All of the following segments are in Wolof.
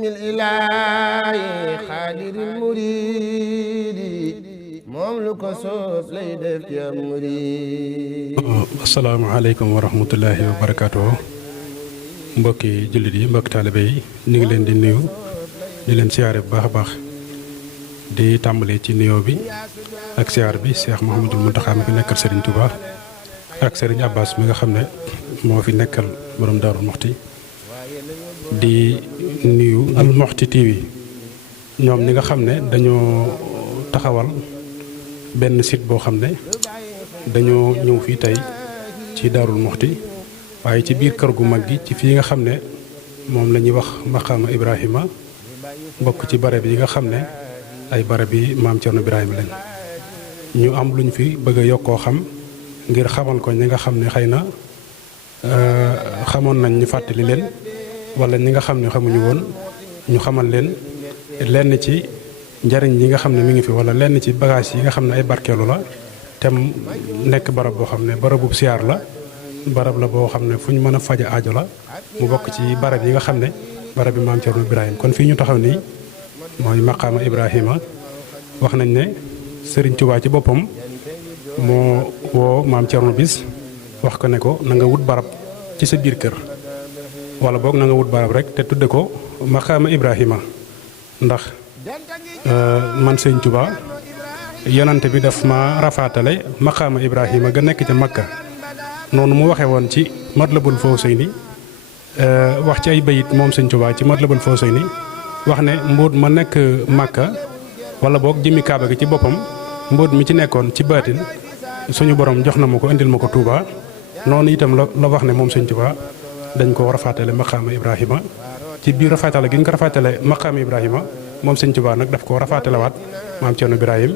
bismil ilaahi xaadiril muriidi moom lu ko soob lay def ci am murid. asalaamaaleykum wa rahmatullahi wa barakaatu. mbokki jullit yi mbokki taalibe yi ñu ngi leen di nuyu di leen siyaare bu baax a baax di tàmbalee ci nuyoo bi ak siyaar bi Cheikh Mouhamadul Mountakha mi fi nekkal Serigne Touba ak Serigne Abbas mi nga xam ne moo fi nekkal borom Daaru Muxti di nuyu Al Muxti TV ñoom ñi nga xam ne dañoo taxawal benn site boo xam ne dañoo ñëw fii tey ci Daarul Muxti waaye ci biir kër gu mag gi ci fii nga xam ne moom la ñuy wax maqaama Ibrahima bokk ci barab yi nga xam ne ay barab yi maam Cerno Ibrahima lañ ñu am luñ fi bëgg a yokkoo xam ngir xamal ko ñi nga xam ne xëy na xamoon nañ ñu fàttali leen wala ñi nga xam ne xamuñu woon ñu xamal leen lenn ci njariñ yi nga xam ne mi ngi fi wala lenn ci bagage yi nga xam ne ay barkeelu la te nekk barab boo xam ne barabub siyaar la barab la boo xam ne fu ñu mën a faja aajo la mu bokk ci barab yi nga xam ne barab bi maam Cerno Ibrahima kon fii ñu taxaw nii mooy maqaama Ibrahima wax nañ ne Sëriñ Tuubaa ci boppam moo woo maam Cerno bis wax ko ne ko na nga wut barab ci sa biir kër wala boog na nga wut barab rek te tudde ko maqaama Ibrahima ndax man Sëriñ Tuubaa yonante bi daf ma rafaatale maqaama Ibrahima ga nekk ca Makka noonu mu waxee woon ci Matlabul Fawzayni wax ci ay bayit moom Sëriñ Tuubaa ci Matlabul Fawzayni wax ne mbóot ma nekk Makka wala boog jëmmi Kaaba gi ci boppam mbóot mi ci nekkoon ci baatin suñu borom jox na ma ko indil ma ko Touba noonu itam la wax ne moom Sëriñ Tuubaa dañ ko rafaatale maqaama Ibrahima ci biir rafaatale gi ñu ko rafaatale maqaama Ibrahima moom Sëriñ Tuubaa nag daf ko rafaatalewaat maam Cerno Ibrahima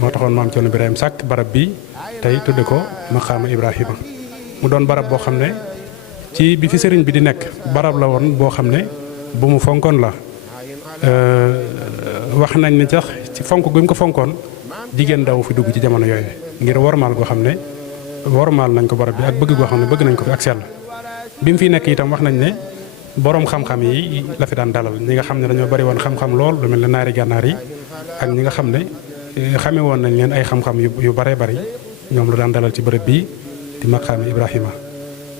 moo taxoon maam Cerno Ibrahima sàkk barab bi tey tudde ko maqaama Ibrahima mu doon barab boo xam ne ci bi fi sëriñ bi di nekk barab la woon boo xam ne bu mu fonkoon la wax nañ ne sax ci fonk gu mu ko fonkoon jigéen daw fi dugg ci jamono yooyu ngir wormaal goo xam ne wormaal nañ ko barab bi ak bëgg goo xam ne bëgg nañ ko fi ak sell bi mu fi nekk itam wax nañ ne boroom xam-xam yi la fi daan dalal ñi nga xam ne dañoo bari woon xam-xam lool lu mel ne naari gànnaar yi ak ñi nga xam ne xame woon nañ leen ay xam-xam yu baree bari ñoom la daan dalal ci bërëb bii di maqaama Ibrahima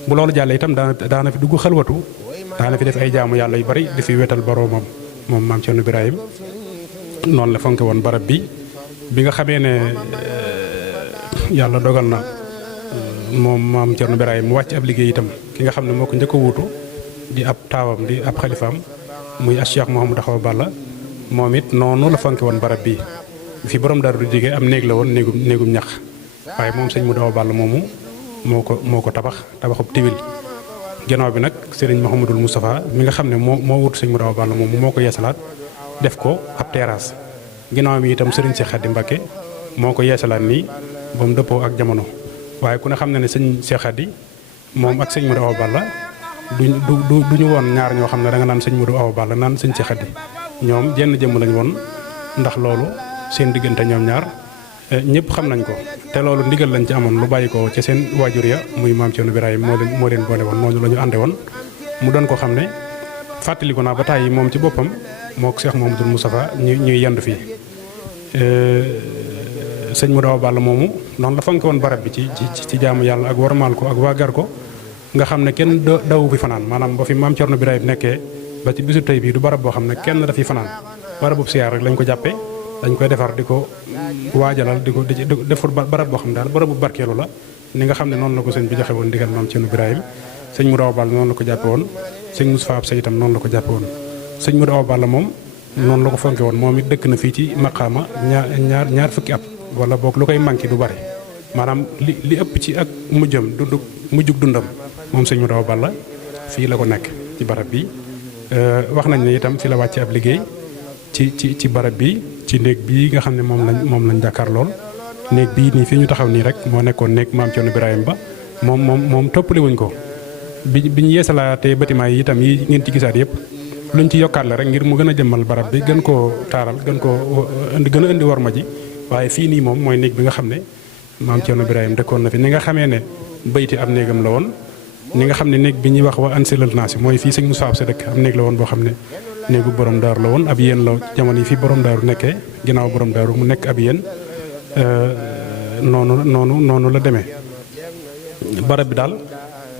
bu loolu jàllee itam daana fi dugg xalwatu daana fi def ay jaamu yàlla yu bari di fi wetal boroomam moom maam Cerno Ibrahima noonu la fonke woon barab bi nga xamee ne yàlla dogal na moom maam Cerno Ibrahima mu wàcc ab liggéey itam ki nga xam ne moo ko njëkk a wuutu di ab taawam di ab xalifaam muy Cheikh Mouhamadou Awa Balla moom it noonu la fonke woon barab bi fi borom Daaru di jógee am néeg la woon néegum ñax waaye moom sëñ Modou Awa Balla moomu moo ko tabaxub tiwil ginnaaw bi nag sëriñ Mouhamadul Moustapha mi nga xam ne moo wut sëñ Modou Awa Balla moomu moo ko yeesalaat def ko ab terrasse ginnaaw mi itam sëriñ Cheikh Khady Mbacké moo ko yeesalaat nii ba mu dëppoo ak jamono waaye ku ne xam ne sëñ Cheikh Khady moom ak sëñ Modou Awa Balla duñu woon ñaar ñoo xam ne da nga naan sëñ Modou Awa Balla naan sëñ Cheikh Khady ñoom jenn jëmm lañ woon ndax loolu seen diggante ñoom ñaar ñëpp xam nañ ko te loolu ndigal lañ ci amoon lu bàyyi ko ci seen waajur ya muy maam Cerno Ibrahima moo leen boole woon noonu la ñu ànde woon mu doon ko xam ne fàttaliku naa ba tàyyi moom ci boppam moo ko Cheikh Mouhamadou Moustapha ñuy yendu fii sëñ Modou Awa Balla moomu noonu la fonke woon barab bi ci jaamu yàlla ak warmaal ko ak waagar ko nga xam ne kenn dawu fi fanaan maanaam ba fi maam Cerno Ibrahima nekkee ba ci bisu tey bii du barab boo xam ne kenn dafiy fanaan barabu siyaar rek lañ ko jàppee dañ koy defar di ko waajalal di defar barab boo xam ne daal barabu barkeelu la ni nga xam ne noonu la ko sëñ bi joxe woon ndigal maam Cerno Ibrahima sëñ Modou Awa Balla noonu la ko jàppe woon sëñ Moustapha Absa itam noonu la ko jàppe woon sëñ Modou Awa Balla moom noonu la ko fonke woon moom it dëkk na fii ci maqaama ñaar fukki at wala boog lu koy manqué du bari maanaam li ëpp ci ak mujjug dundam moom sëñ Modou Awa Balla fii la ko nekk ci barab bi wax nañ ne itam fi la wàcce ab liggéey ci barab bi ci néeg bii nga xam ne moom lañ jàkkaar lool néeg bii nii fii ñu taxaw nii rek moo nekkoon néeg maam Cerno Ibrahima ba moom toppale wuñ ko bi ñu yeesalaatee bâtiment yi itam yi ngeen ci gisaat yëpp luñ ci yokkaat la rek ngir mu gën a jëmmal barab bi gën koo taaral gën a indi worma ji waaye fii nii moom mooy néeg bi nga xam ne maam Cerno Ibrahima dëkkoon na fi ni nga xamee ne bayti ab néegam la woon ni nga xam ne néeg bi ñuy wax wa ansilal naa si mooy fii sëñ Moussa sa dëkk am néeg la woon boo xam ne néegu borom daaru la woon ab yéen la jamono yi fi borom daaru nekkee ginnaaw borom daaru mu nekk ab yéen noonu la demee. barab bi daal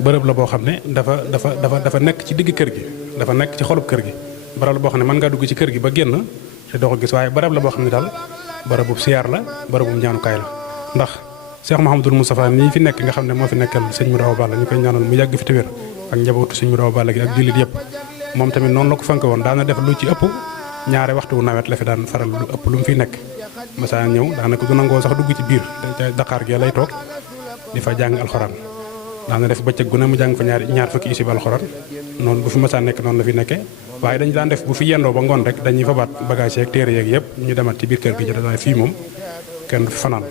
bërëb la boo xam ne dafa nekk ci digg kër gi dafa nekk ci xolub kër gi barab la boo xam ne mën ngaa dugg ci kër gi ba génn te doo ko gis waaye barab la boo xam ne daal barabu siyaar la barabu ñaanukaay la ndax Cheikh Mouhamadul Moustapha nii fi nekk nga xam ne moo fi nekkal sëñ Modou Awa Balla ñu koy ñaanal mu yàgg fi te wér ak njabootu sëñ Modou Awa Balla gi ak jullit yëpp moom tamit noonu la ko fanke woon daana def lu ci ëpp ñaare waxtu wu nawet la fi daan faral lu ëpp lu mu fiy nekk masaa ñëw daanaka du nangoo sax dugg ci biir Dakar gi lay toog di fa jàng alxuraan daana def bëccëg gu ne mu jàng fa ñaar fukki isib alxuraan noonu bu fi masaa nekk noonu la fi nekkee waaye dañu daan def bu fi yendoo ba ngoon rek dañuy fabaat bagage yeeg téere yeeg yëpp ñu demat ci biir kër gi jota fii moom kenn du fi fanaan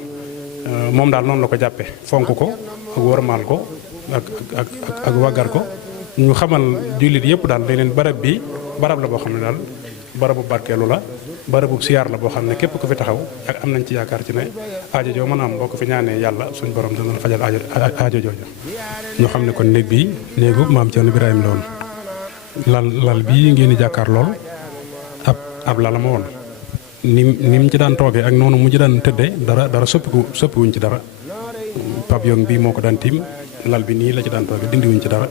moom daal noonu la ko jàppe fonk ko ak wormaal ko ak waggar ko ñu xamal jullit yëpp daal dañ leen barab bi barab la boo xam ne daal barabu barkeelu la barabu siyaar la boo xam ne képp ku fi taxaw ak am nañ ci yaakaar ci ne aajo joo mën a am boo ko fi ñaanee yàlla suñ borom dana la fajal aajo jooju ñu xam ne kon néeg bi néegu maam Cerno Birahim la woon lal bii ngeen di jàkkaar lool ab lala ma woon ni mu ci daan toogee ak noonu mu ci daan tëddee dara soppiwuñ ci dara pavillon bi moo ko daan tiim lal bi nii la ci daan toogee dindiwuñ ci dara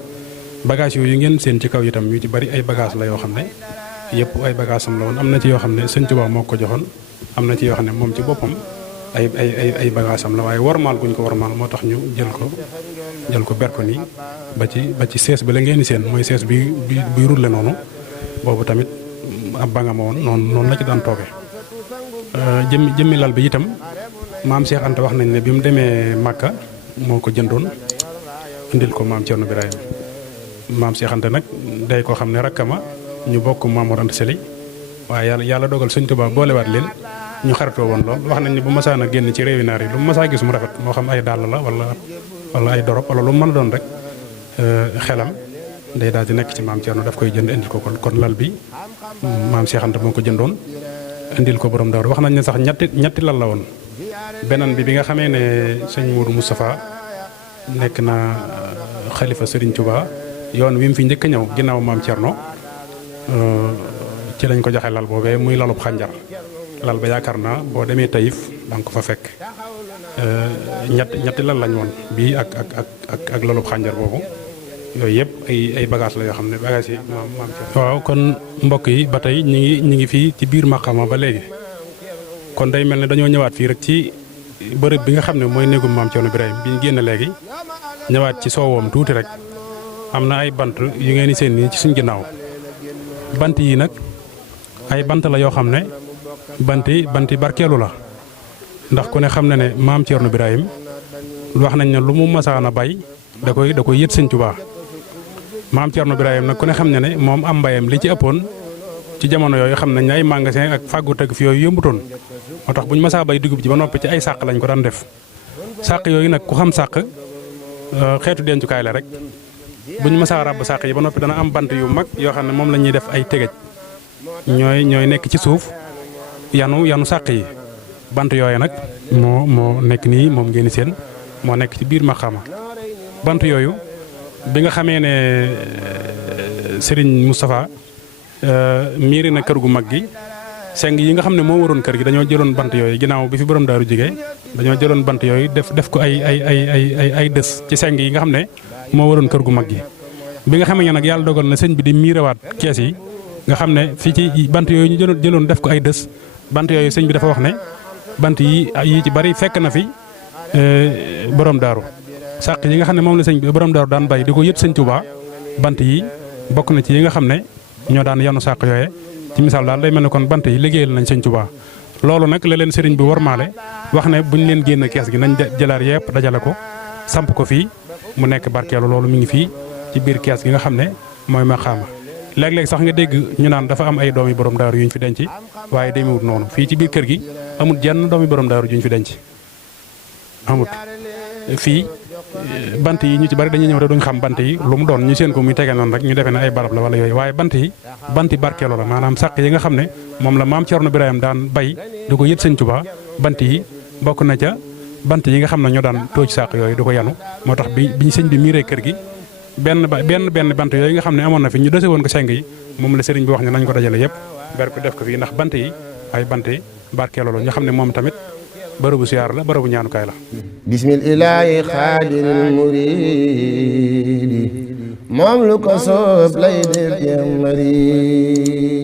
bagage yooyu ngeen seen ci kaw itam yu ci bari ay bagage la yoo xam ne yëpp ay bagage am la woon am na ci yoo xam ne Sëñ Tuubaa moo ko joxoon am na ci yoo xam ne moom ci boppam ay bagage am la waaye wormaal guñ ko wormaal moo tax ñu jël ko ber ko nii ba ci sees bi la ngeen di seen mooy sees bi rulle noonu boobu tamit ab ba nga ma woon noonu la ci daan toogee jëmmi lal bi itam maam Cheikh Anta wax nañ ne bi mu demee Màkka moo ko jëndoon indil ko maam Cerno Birahim maam Cheikh Anta nag day koo xam ne rakkama ñu bokk Maam Mor Anta Sali waaye yàlla dogal Sëñ Tuubaa boolewaat leen ñu xaritoo woon lool wax nañ ne bu masaan a génn ci réewi naar yi lu mu masaa gis mu rafet moo xam ay dàll la wala ay dorop wala lu mu mën a doon rek xelam day daal di nekk ci maam Cerno daf koy jënd indil ko kon lal bi maam Cheikh Anta moo ko jëndoon indil ko borom daaru wax nañ ne sax ñetti lal la woon beneen bi nga xamee ne sëñ Mourou Moustapha nekk na xalifa Serigne Touba yoon wi mu fi njëkk a ñëw ginnaaw maam Cerno ci lañ ko joxe lal boobee muy lalub xànjar lal ba yaakaar naa boo demee Taïf da nga ko fa fekk ñetti lal lañ woon bii ak lalub xànjar boobu yooyu yëpp ay bagage la yoo xam ne bagage yi maam waaw kon mbokk yi ba tey ñi ngi fii ci biir maqama ba léegi kon day mel ne dañoo ñëwaat fii rek ci bërëb bi nga xam ne mooy néegum maam Cerno Birahim bi ñu génn léegi ñëwaat ci soowoom tuuti rek am na ay bant yu ngeen di seen nii ci suñ ginnaaw bant yi nag ay bant la yoo xam ne banti barkeelu la ndax ku ne xam ne ne maam Cerno Birahim wax nañ ne lu mu masaan a bay da koy yët Sëñ Tuubaa maam Cerno Birahim nag ku ne xam ne ne moom am mbayam li ci ëppoon ci jamono yooyu xam nañ ne ay magasin ak fàggu tëgg fi yooyu yëmbutoon moo tax bu ñu masaa bay dugub ji ba noppi ci ay sàq lañ ko daan def sàq yooyu nag ku xam sàq xeetu dencukaay la rek bu ñu masaa ràbb sàq yi ba noppi dana am bant yu mag yoo xam ne moom la ñuy def ay tegej ñooy nekk ci suuf yanu sàq yi bant yooyu nag moo nekk nii moom ngeen seen moo nekk ci biir maqaama bant yooyu bi nga xamee ne Serigne Moustapha miiri na kër gu mag gi seng yi nga xam ne moo waroon kër gi dañoo jëloon bant yooyu ginnaaw bi fi borom daaru jigee dañoo jëloon bant yooyu def ko ay dës ci seng yi nga xam ne moo waroon kër gu mag gi bi nga xamee ne nag yàlla dogal na sëñ bi di miirawaat kees yi nga xam ne fii ci bant yooyu ñu jëloon def ko ay dës bant yooyu sëñ bi dafa wax ne bant yi ci bari fekk na fi borom daaru sàq yi nga xam ne moom la sëñ bi borom daaru daan bay di ko yët Sëñ Tuubaa bant yi bokk na ci yi nga xam ne ñoo daan yanu sàq yooye ci misaal daal day mel ne kon bant yi liggéeyal nañ Sëñ Tuubaa loolu nag la leen sëriñ bi wormaale wax ne buñ leen génn kees gi nañ jëlaat yëpp dajale ko samp ko fii mu nekk barkeelu loolu mi ngi fii ci biir kees gi nga xam ne mooy maqaama léeg-léeg sax nga dégg ñu naan dafa am ay doomi borom daaru yu ñu fi denc waaye demewut noonu fii ci biir kër gi amul jenn doomi borom daaru yu ñu fi denc amut fii bant yi ñu ci bari dañuy ñëw te duñ xam bant yi lu mu doon ñu seen ko muy tege noonu rek ñu defee ne ay barab la wala yooyu waaye banti barkeelu la maanaam sàq yi nga xam ne moom la maam Cerno Birahim daan bay di ko yët Sëñ Tuubaa bant yi bokk na ca bant yi nga xam ne ñoo daan tooj sàq yooyu di ko yanu moo tax biñ sëñ bi miiree kër gi benn bant yooyu nga xam ne amoon na fi ñu dese woon ko seng yi moom la sëriñ bi wax ne nañ ko dajale yëpp ber ko def ko fii ndax bant yi ay bant yi barkeeloo la ñu xam ne moom tamit bërëbu siyaar la bërëbu ñaanukaay la. bismillaahi xaadiril muriidi moom lu ko soob lay def ya mariidi